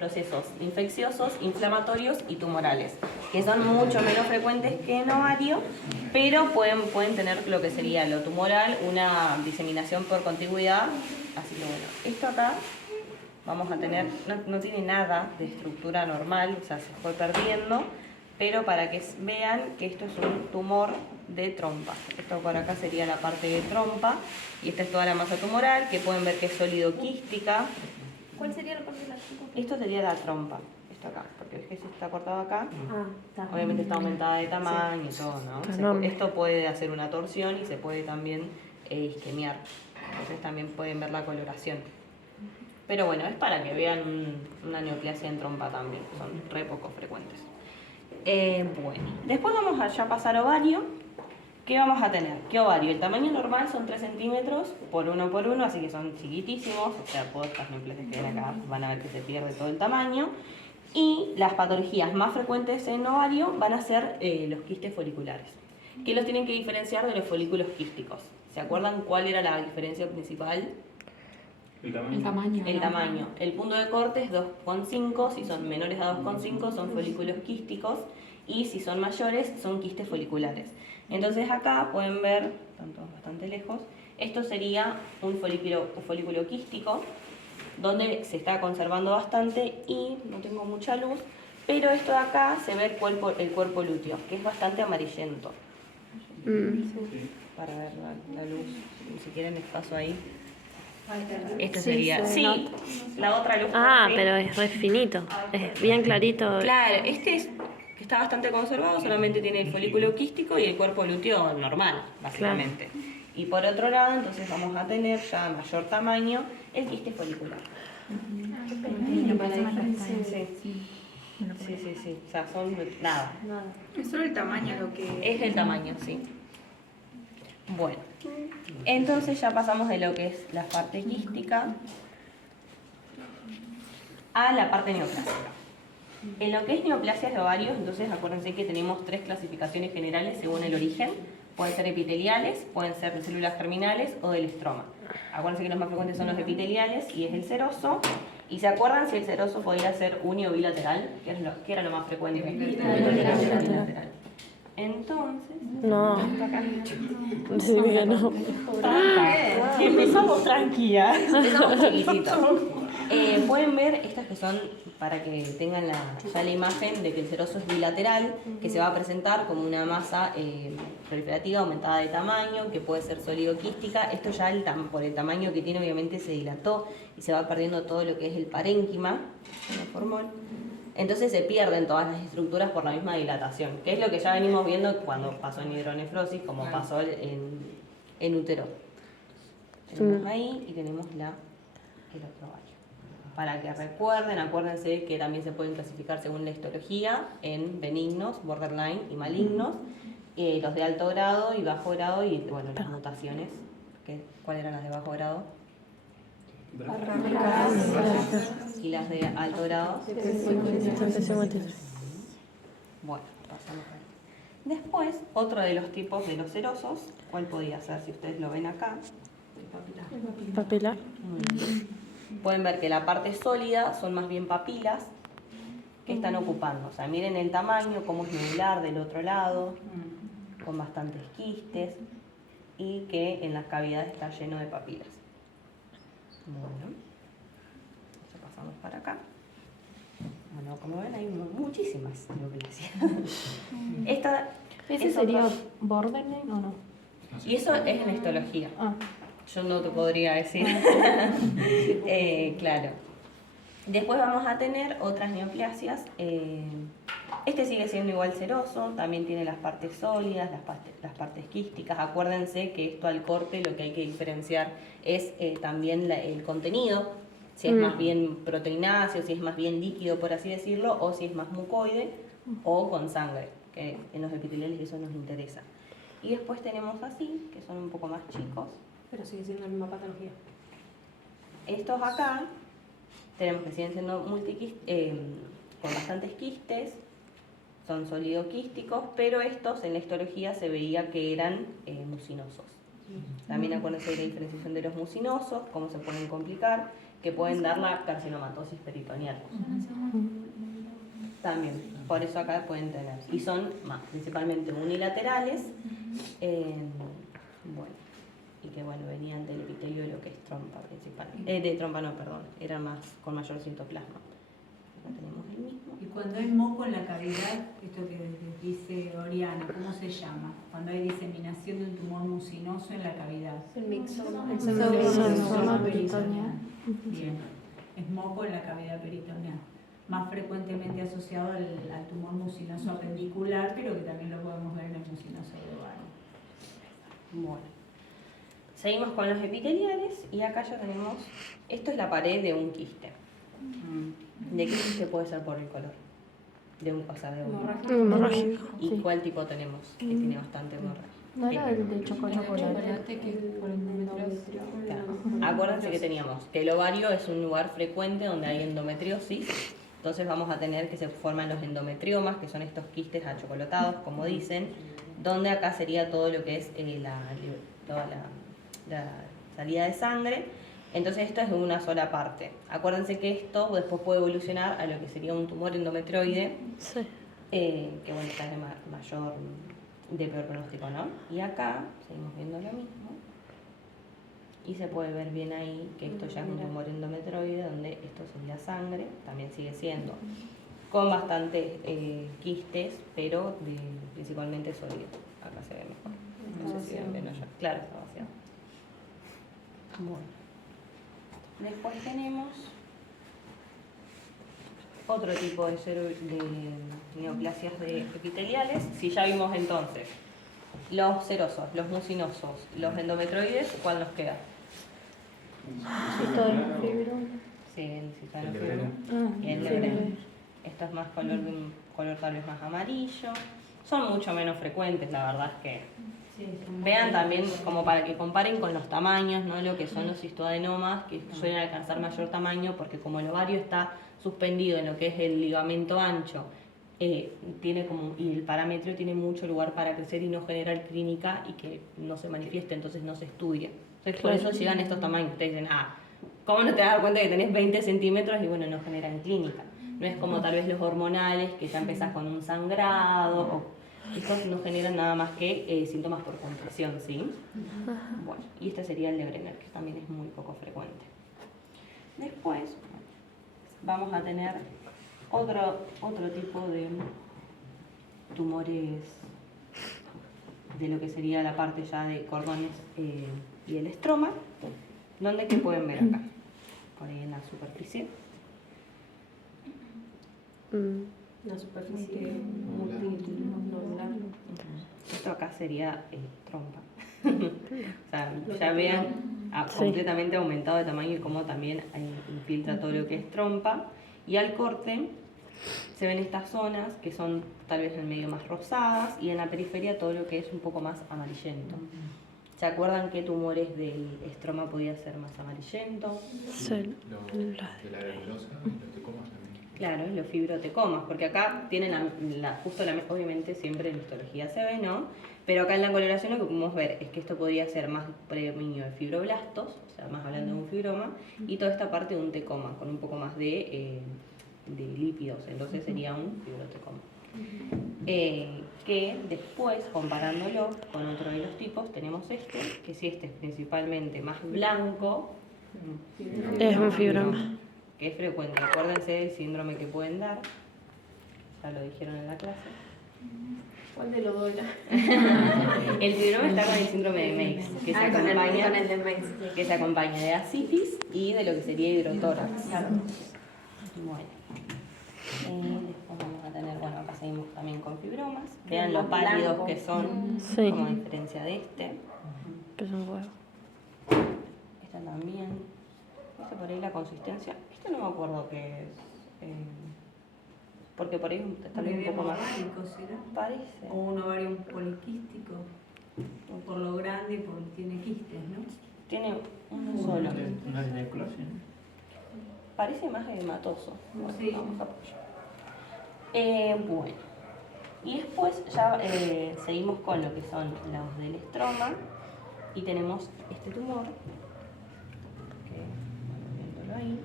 procesos infecciosos, inflamatorios y tumorales, que son mucho menos frecuentes que en ovario, pero pueden tener lo que sería lo tumoral, una diseminación por contigüidad. Así que bueno, esto acá vamos a tener, no tiene nada de estructura normal, o sea, se fue perdiendo, pero para que vean que esto es un tumor de trompa. Esto por acá sería la parte de trompa, y esta es toda la masa tumoral, que pueden ver que es sólido quística. ¿Cuál sería la parte de la trompa? Esto sería la trompa, esto acá, porque es que si está cortado acá, Está. obviamente está aumentada de tamaño y todo, ¿no? Esto puede hacer una torsión y se puede también isquemiar. Entonces también pueden ver la coloración. Pero bueno, es para que vean una neoplasia en trompa también, son re poco frecuentes. Bueno, después vamos a ya pasar ovario. ¿Qué vamos a tener? ¿Qué ovario? El tamaño normal son 3 centímetros por 1 por 1, así que son chiquitísimos, o sea, todas estas neoplasias que ven acá van a ver que se pierde todo el tamaño. Y las patologías más frecuentes en ovario van a ser los quistes foliculares, que los tienen que diferenciar de los folículos quísticos. ¿Se acuerdan cuál era la diferencia principal? El tamaño. El tamaño. El punto de corte es 2,5, si son menores a 2,5 son folículos quísticos, y si son mayores son quistes foliculares. Entonces acá pueden ver, están todos bastante lejos, esto sería un folículo quístico, donde se está conservando bastante y no tengo mucha luz, pero esto de acá se ve el cuerpo lúteo, que es bastante amarillento. Para ver la luz, si quieren les paso ahí. Esto sería, sí, la otra luz. Pero es re finito, es bien clarito. Claro, este es que está bastante conservado, solamente tiene el folículo quístico y el cuerpo lúteo normal, básicamente. Claro. Y por otro lado, entonces vamos a tener ya a mayor tamaño el quiste folicular. Sí. O sea, son nada. Es solo el tamaño lo que... Es el tamaño, sí. Bueno, entonces ya pasamos de lo que es la parte quística a la parte neoplásica. En lo que es neoplasias de ovarios, entonces acuérdense que tenemos 3 clasificaciones generales según el origen. Pueden ser epiteliales, pueden ser de células germinales o del estroma. Acuérdense que los más frecuentes son los epiteliales y es el seroso. ¿Y se acuerdan si el seroso podía ser uni o bilateral? ¿Qué era lo más frecuente? Bilateral. Entonces... No. Sí, no. Empezamos tranquila. Empezamos chiquititos. Pueden ver estas que son, para que tengan ya la imagen de que el seroso es bilateral, que se va a presentar como una masa proliferativa aumentada de tamaño, que puede ser sólido quística. Esto ya por el tamaño que tiene obviamente se dilató y se va perdiendo todo lo que es el parénquima, el formol. Entonces se pierden todas las estructuras por la misma dilatación, que es lo que ya venimos viendo cuando pasó en hidronefrosis, como pasó en útero. Tenemos ahí y tenemos el otro ovario. Para que recuerden, acuérdense que también se pueden clasificar según la histología en benignos, borderline y malignos, los de alto grado y bajo grado y bueno, las mutaciones. ¿Cuáles eran las de bajo grado? Y las de alto grado. Bueno, pasamos ahí. Después, otro de los tipos de los serosos, ¿cuál podría ser? Si ustedes lo ven acá. Papilar. Pueden ver que la parte sólida son más bien papilas que están ocupando. O sea, miren el tamaño, cómo es nodular del otro lado, con bastantes quistes y que en las cavidades está lleno de papilas. Bueno, ya pasamos para acá. Bueno, como ven hay muchísimas neoplasias. ¿Ese sería borderline o no? Y eso es en histología. Yo no te podría decir. Claro. Después vamos a tener otras neoplasias. Este sigue siendo igual seroso, también tiene las partes sólidas, las partes quísticas. Acuérdense que esto al corte lo que hay que diferenciar es también el contenido, si es más bien proteináceo, si es más bien líquido, por así decirlo, o si es más mucoide o con sangre, que en los epiteliales eso nos interesa. Y después tenemos así, que son un poco más chicos. Pero sigue siendo la misma patología. Estos acá tenemos que siguen siendo con bastantes quistes, son sólido-quísticos, pero estos en la histología se veía que eran mucinosos. También acuérdense de la diferenciación de los mucinosos, cómo se pueden complicar, que pueden dar la carcinomatosis peritoneal. También, por eso acá pueden tener. Y son más, principalmente unilaterales, bueno, y que bueno, venían del epitelio de lo que es trompa principalmente. De trompa no, perdón, era más con mayor citoplasma. Acá tenemos el mismo. Y cuando hay moco en la cavidad, esto que dice Oriana, ¿cómo se llama? Cuando hay diseminación de un tumor mucinoso en la cavidad. El mixoma. Mixoma peritoneal. Bien, es moco en la cavidad peritoneal. Más frecuentemente asociado al tumor mucinoso apendicular, pero que también lo podemos ver en el mucinoso global. Bueno, seguimos con los epiteliales y acá ya tenemos, esto es la pared de un quiste. ¿De qué quiste puede ser por el color? De un, o sea, de un Hemorrágico. ¿Y Sí. cuál tipo tenemos? Que tiene bastante hemorragia. ¿No era el de chocolate? Claro. Acuérdense que teníamos que el ovario es un lugar frecuente donde hay endometriosis, entonces vamos a tener que se forman los endometriomas, que son estos quistes achocolatados, como dicen, donde acá sería todo lo que es toda la salida de sangre. Entonces esto es de una sola parte. Acuérdense que esto después puede evolucionar a lo que sería un tumor endometrioide, Sí. que bueno, está de peor pronóstico, ¿no? Y acá seguimos viendo lo mismo. Y se puede ver bien ahí que esto ya es un tumor endometrioide, donde esto sería sangre, también sigue siendo, con bastantes quistes, pero principalmente sólidos. Acá se ve mejor. No sé si ven bien allá. Claro, está vaciado. Bueno. Después tenemos otro tipo de neoplasias epiteliales. Si ya vimos entonces los serosos, los mucinosos, los endometroides, ¿cuál nos queda? Sí, el citanofibro y el lebrel. Esto es más color, de un color tal vez más amarillo. Son mucho menos frecuentes, la verdad es que vean también como para que comparen con los tamaños, ¿no? Lo que son los cistoadenomas, que suelen alcanzar mayor tamaño porque como el ovario está suspendido en lo que es el ligamento ancho, tiene como, y el parámetro tiene mucho lugar para crecer y no generar clínica y que no se manifieste, entonces no se estudia. Entonces por eso llegan estos tamaños. Ustedes dicen, ¿cómo no te das cuenta que tenés 20 centímetros? Y bueno, no generan clínica. No es como tal vez los hormonales, que ya empezás con un sangrado, o estos no generan nada más que síntomas por compresión, ¿sí? Bueno, y este sería el de Brenner, que también es muy poco frecuente. Después vamos a tener otro tipo de tumores de lo que sería la parte ya de cordones y el estroma, donde que pueden ver acá, por ahí en la superficie. La superficie multinodular. Esto acá sería trompa. O sea, ya vean completamente aumentado de tamaño y cómo también infiltra todo lo que es trompa. Y al corte se ven estas zonas que son tal vez en el medio más rosadas y en la periferia todo lo que es un poco más amarillento. ¿Se acuerdan qué tumores del estroma podía ser más amarillento? Sí. De la granulosa, los tecomas también. Claro, los fibrotecomas, porque acá tienen obviamente siempre en histología se ve, ¿no? Pero acá en la coloración lo que podemos ver es que esto podría ser más predominio de fibroblastos, o sea, más hablando de un fibroma, y toda esta parte de un tecoma, con un poco más de lípidos, entonces sería un fibrotecoma. Que después, comparándolo con otro de los tipos, tenemos este, que si este es principalmente más blanco, Es un fibroma. que es frecuente. Acuérdense del síndrome que pueden dar, ya lo dijeron en la clase. ¿Cuál de los dos era? El fibroma está con el síndrome de Meigs, que con el de Meigs. que se acompaña de asitis y de lo que sería hidrotórax. Bueno. Después vamos a tener, bueno, acá seguimos también con fibromas. Vean lo pálidos que son, Sí. como a diferencia de este. Pesa un huevo. Esta también. Este por ahí la consistencia. Este no me acuerdo qué es. Porque por ahí está un poco más. Ovárico, ¿será? Parece. O un ovario poliquístico, o por lo grande, porque tiene quistes, ¿no? Tiene uno solo. Una gineculación. Parece más edematoso. Bueno, Sí. vamos a apoyar. Bueno. Y después ya seguimos con lo que son los del estroma. Y tenemos este tumor. Que, viéndolo ahí.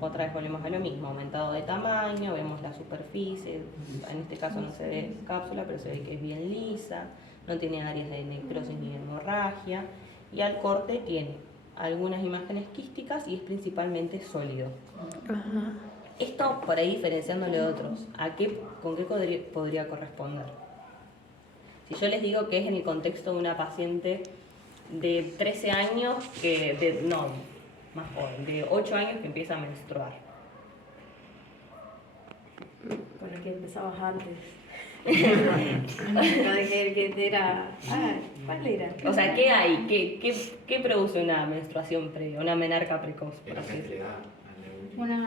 Otra vez volvemos a lo mismo, aumentado de tamaño, vemos la superficie, en este caso no se ve cápsula, pero se ve que es bien lisa, no tiene áreas de necrosis ni de hemorragia, y al corte tiene algunas imágenes quísticas y es principalmente sólido. Ajá. Esto por ahí diferenciándole de otros, ¿con qué podría corresponder? Si yo les digo que es en el contexto de una paciente de 13 años, más joven, de 8 años que empieza a menstruar. Con el que empezabas antes. No dejé que era. ¿Cuál era? O sea, ¿qué hay? ¿Qué produce una menstruación previa, una menarca precoz? Por Era así decirlo? fertilidad al neutro. Una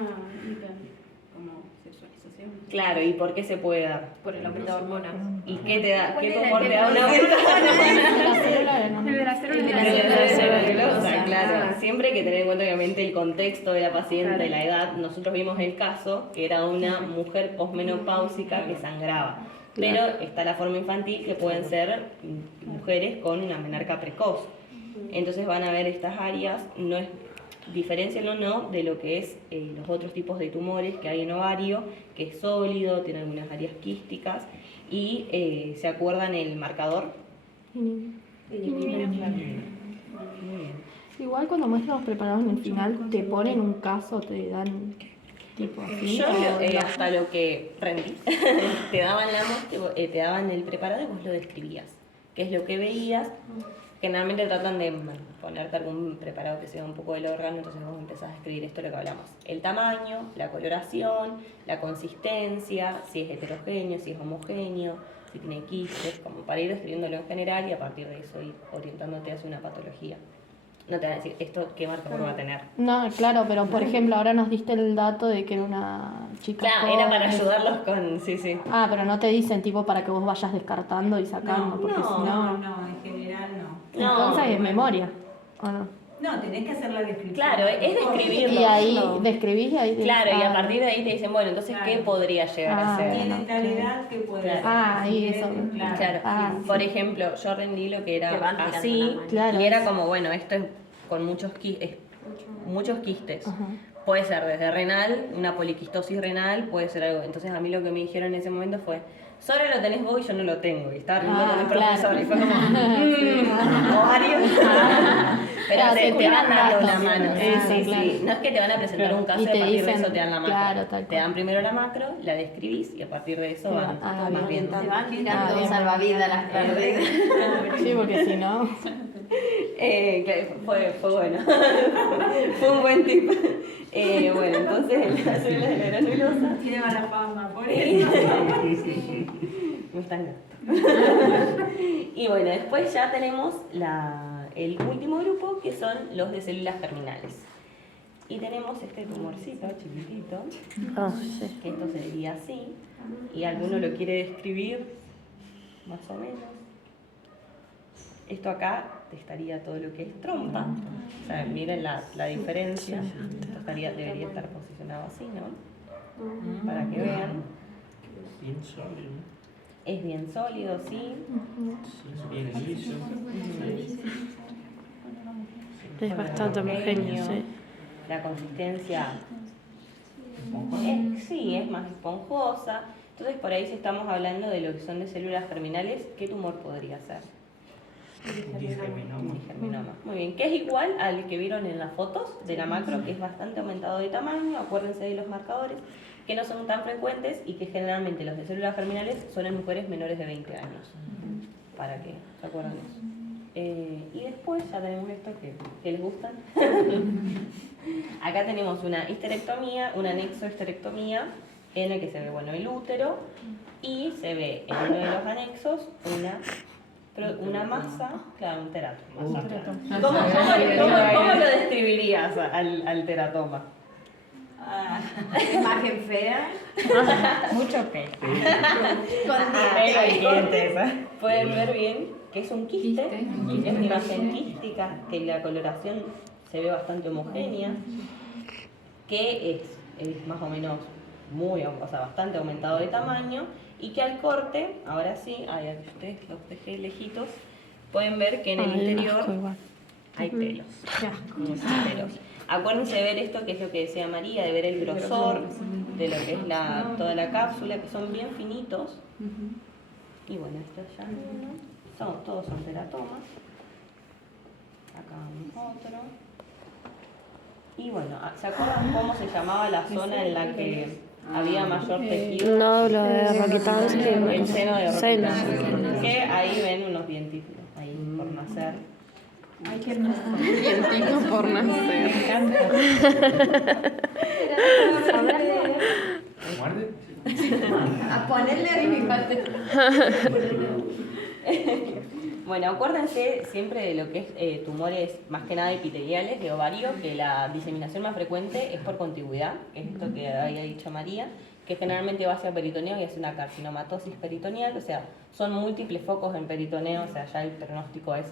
como sexualización. Claro, ¿y por qué se puede dar? Por el aumento de hormonas. ¿Y qué te da? ¿Qué ¿Cuál era tumor el te da que una no vuelta? El de la célula El de la de la célula Celulosa, Ah. claro. Siempre hay que tener en cuenta obviamente el contexto de la paciente, Claro. la edad. Nosotros vimos el caso que era una mujer posmenopáusica que sangraba. Pero está la forma infantil que pueden ser mujeres con una menarca precoz. Entonces van a ver estas áreas, diferencian o no de lo que es los otros tipos de tumores que hay en ovario, que es sólido, tiene algunas áreas quísticas y se acuerdan el marcador. Muy bien. Igual cuando muestran los preparados en el final, te ponen un caso, te dan tipo así. Yo o hasta lo que rendí, te daban te daban el preparado y vos lo describías. ¿Qué es lo que veías? Generalmente tratan de ponerte algún preparado que sea un poco del órgano, entonces vos empezás a escribir esto de lo que hablamos. El tamaño, la coloración, la consistencia, si es heterogéneo, si es homogéneo, si tiene quistes, como para ir describiéndolo en general y a partir de eso ir orientándote hacia una patología. No te van a decir, esto qué marcador va a tener. No, claro, pero por ejemplo, ahora nos diste el dato de que era una chica. Claro, era para joven. ayudarlos con, sí. Ah, pero no te dicen tipo para que vos vayas descartando y sacando, No, porque si no. No, en general no. No, Entonces es bueno. memoria, ¿o no? No, tenés que hacer la descripción. Claro, es describirlo. Y ahí describís y ahí. Claro, y a ah, partir de ahí te dicen, bueno, entonces, ¿qué Claro. podría llegar a Ah, ser? Tiene Ok. tal edad que puede Claro. ser. Ah, ahí Si eso. querés, Claro. Claro, Ah, por ejemplo, yo rendí lo que era Te van tirando así, la mano. Claro. y era como, bueno, esto es con muchos quistes. Ajá. Puede ser desde renal, una poliquistosis renal, puede ser algo. Entonces a mí lo que me dijeron en ese momento fue, solo lo tenés vos y yo no lo tengo. Y estaba riendo con el claro. profesor y fue como, ovario. Pero Claro, te tiran van dando la datos. mano. Sí, Claro. No es que te van a presentar un caso Y y a te partir de dicen, eso te dan la macro. claro, tal Te cual. dan primero la macro, la describís y a partir de eso van bien. viendo. Te van Ah, tirando bien. salvavidas las tardes. Sí, porque si no. Que fue bueno. Fue un buen tip. Bueno, entonces las células de la granulosa. Tiene mala fama, por eso. Me están gastando. Y bueno, después ya tenemos el último grupo que son los de células germinales. Y tenemos este tumorcito chiquitito, Ah, sí. que esto se vería así. Y alguno lo quiere describir, más o menos. Esto acá estaría todo lo que es trompa. O sea, miren la diferencia. Esto debería estar posicionado así, ¿no? Para que vean. Bien sólido. Es bien sólido, sí. Es bien liso. Es bastante homogéneo, sí. La consistencia Esponjoso. sí, es más esponjosa. Entonces, por ahí si estamos hablando de lo que son de células germinales, ¿qué tumor podría ser? Disgerminoma. Disgerminoma. Muy bien, que es igual al que vieron en las fotos de la macro, que es bastante aumentado de tamaño. Acuérdense de los marcadores, que no son tan frecuentes y que generalmente los de células germinales son en mujeres menores de 20 años. Para que se acuerden eso. Y después ya tenemos esto que les gustan. Acá tenemos una histerectomía, un anexo histerectomía, en el que se ve el útero y se ve en uno de los anexos una masa, claro, un teratoma. ¿Cómo lo describirías al teratoma? Imagen fea. Mucho pelo. Pelo y dientes. Pueden ver bien que es un quiste, es una imagen quística, que la coloración se ve bastante homogénea, que es más o menos bastante aumentado de tamaño y que al corte, ahora sí, ustedes los dejé lejitos, pueden ver que en el Ay, interior asco igual. hay pelos. Muchos pelos. acuérdense de ver esto, que es lo que decía María, de ver el grosor de lo que es toda la cápsula, que son bien finitos. Y bueno, esto ya todos son teratomas. Acá otro. Y bueno, ¿se acuerdan cómo se llamaba la zona en la que había mayor tejido? No, lo de Rokitansky. El seno de Seno. Rokitansky. Que ahí ven unos dientitos, ahí por nacer. Ay, qué hermoso. Dientitos por nacer. Me encanta. ¿Muerde? A ponerle rimipate. Bueno, acuérdense siempre de lo que es tumores más que nada epiteliales de ovario, que la diseminación más frecuente es por contigüidad, que es esto que había dicho María, que generalmente va hacia peritoneo y hace una carcinomatosis peritoneal, o sea, son múltiples focos en peritoneo, o sea, ya el pronóstico es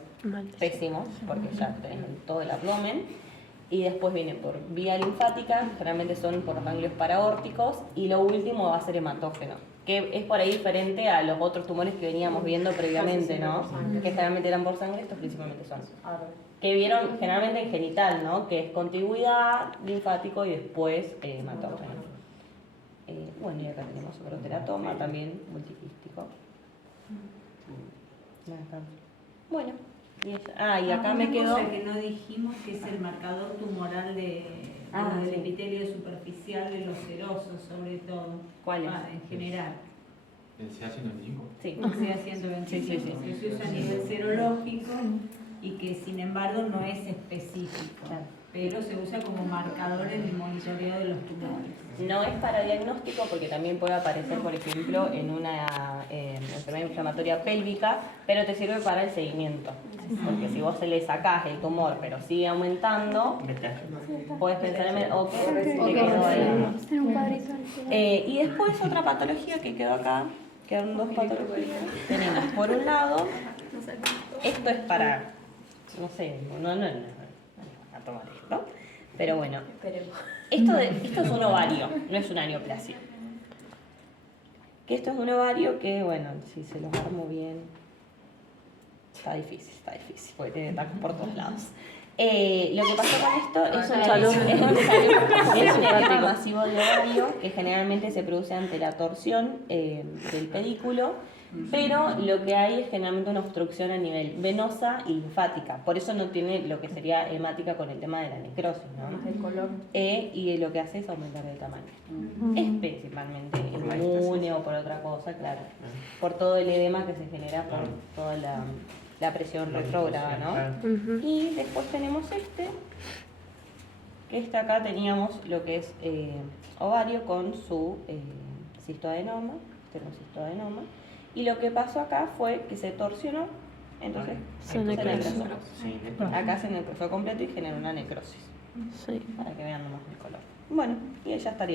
pésimo, porque ya tenés todo el abdomen. Y después viene por vía linfática, generalmente son por los ganglios paraórticos, y lo último va a ser hematógeno, que es por ahí diferente a los otros tumores que veníamos viendo previamente, ¿no? Que generalmente eran por sangre, estos principalmente son. Que vieron generalmente en genital, ¿no? Que es contigüidad, linfático y después hematógeno. Bueno, y acá tenemos otro teratoma, también multiquístico. Bueno. Y acá me quedó. Una cosa que no dijimos, que es el marcador tumoral del sí. epitelio superficial de los serosos, sobre todo. ¿Cuál es? En general. ¿El CA125? Sí. El CA125, Sí. que se usa a nivel serológico y que sin embargo no es específico, Claro. pero se usa como marcador en el monitoreo de los tumores. No es para diagnóstico porque también puede aparecer, por ejemplo, en una enfermedad inflamatoria pélvica, pero te sirve para el seguimiento. Porque si vos se le sacás el tumor, pero sigue aumentando, puedes pensar en te quedó ahí. Y después otra patología que quedó acá, quedaron dos patologías. Tenemos por un lado, esto es para, no sé, no a tomar esto, pero bueno. Esto es un ovario, no es una neoplasia. Que esto es un ovario que, bueno, si se los armo bien, está difícil, porque tiene tacos por todos lados. Lo que pasó con esto es un edema masivo de ovario que generalmente se produce ante la torsión del pedículo, pero lo que hay es generalmente una obstrucción a nivel venosa y linfática. Por eso no tiene lo que sería hemática con el tema de la necrosis, ¿no? El color. Y lo que hace es aumentar el tamaño. Es principalmente inmune o por otra cosa, claro. Por todo el edema que se genera por toda la presión retrógrada, ¿no? Y después tenemos que acá teníamos lo que es ovario con su cistoadenoma, cistoadenoma, y lo que pasó acá fue que se torsionó, entonces Se necrosó. acá se necrosó completo y generó una necrosis, Sí. para que vean nomás el color. Bueno, y ya estaría.